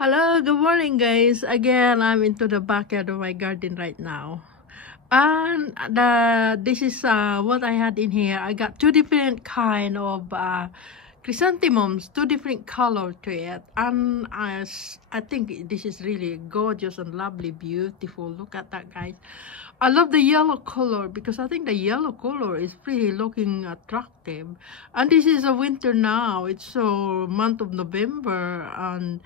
Hello, good morning guys. Again, I'm into the backyard of my garden right now. And this is what I had in here. I got two different kind of chrysanthemums, two different color to it. And I think this is really gorgeous and lovely, beautiful. Look at that, guys. I love the yellow color because I think the yellow color is pretty looking attractive. And this is a winter now. It's a month of November, and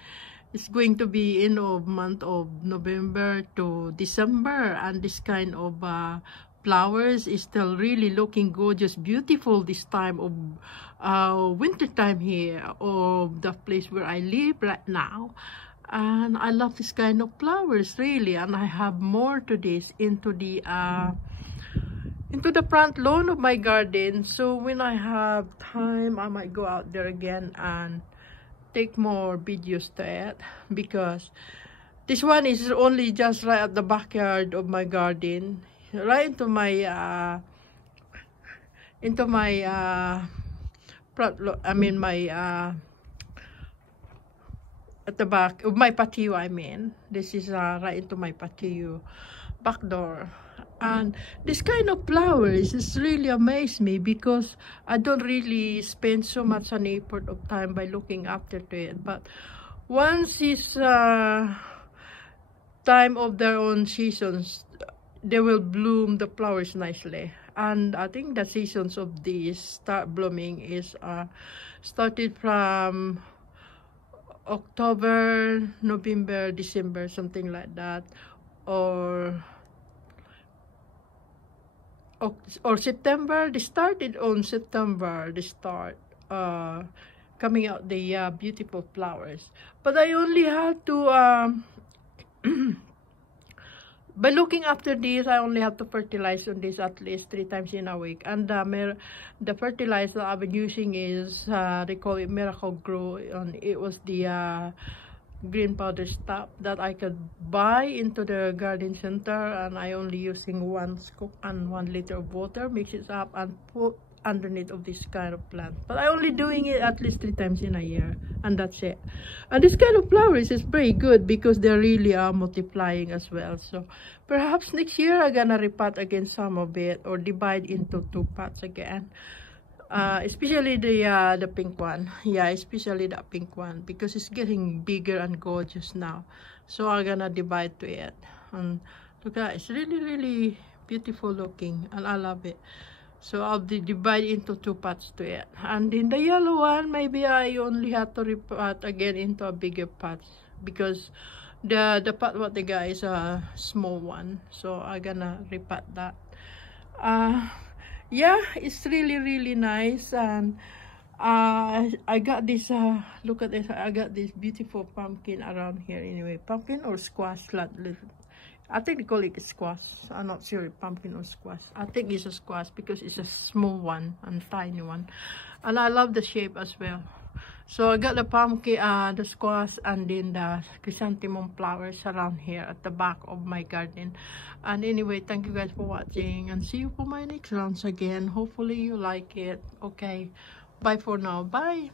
it's going to be in of month of November to December, and this kind of flowers is still really looking gorgeous, beautiful this time of winter time here of the place where I live right now. And I love this kind of flowers really, and I have more to this into the front lawn of my garden. So when I have time, I might go out there again and take more videos to it, because this one is only just right at the backyard of my garden, right into my at the back of my patio. I mean, this is right into my patio back door. And this kind of flowers is really amazed me, because I don't really spend so much an effort of time by looking after to it. But once it's time of their own seasons, they will bloom the flowers nicely. And I think the seasons of these start blooming is started from October, November, December, something like that, or September. They started on September. They start coming out the beautiful flowers. But I only had to by looking after this, I only have to fertilize on this at least 3 times in a week. And the fertilizer I've been using is they call it Miracle-Gro, and it was the green powder stuff that I could buy into the garden center, and I only using 1 scoop and 1 liter of water, mix it up and put underneath of this kind of plant. But I only doing it at least 3 times in a year, and that's it. And this kind of flowers is very good because they really are multiplying as well. So perhaps next year I'm gonna repot again some of it, or divide into 2 pots again. Especially the pink one. Yeah, especially the pink one, because it's getting bigger and gorgeous now. So I'm gonna divide to it. And look at it, it's really beautiful looking, and I love it. So I'll divide into 2 pots to it. And in the yellow one, maybe I only have to repot again into a bigger pot, because the pot what they got is a small one. So I'm gonna repot that. Yeah, it's really nice. And I got this look at this, I got this beautiful pumpkin around here. Anyway, pumpkin or squash, I think they call it squash. I'm not sure if pumpkin or squash. I think it's a squash because it's a small one and tiny one, and I love the shape as well. So I got the pumpkin, the squash, and then the chrysanthemum flowers around here at the back of my garden. And anyway, thank you guys for watching, and see you for my next rounds again. Hopefully you like it. Okay, bye for now. Bye.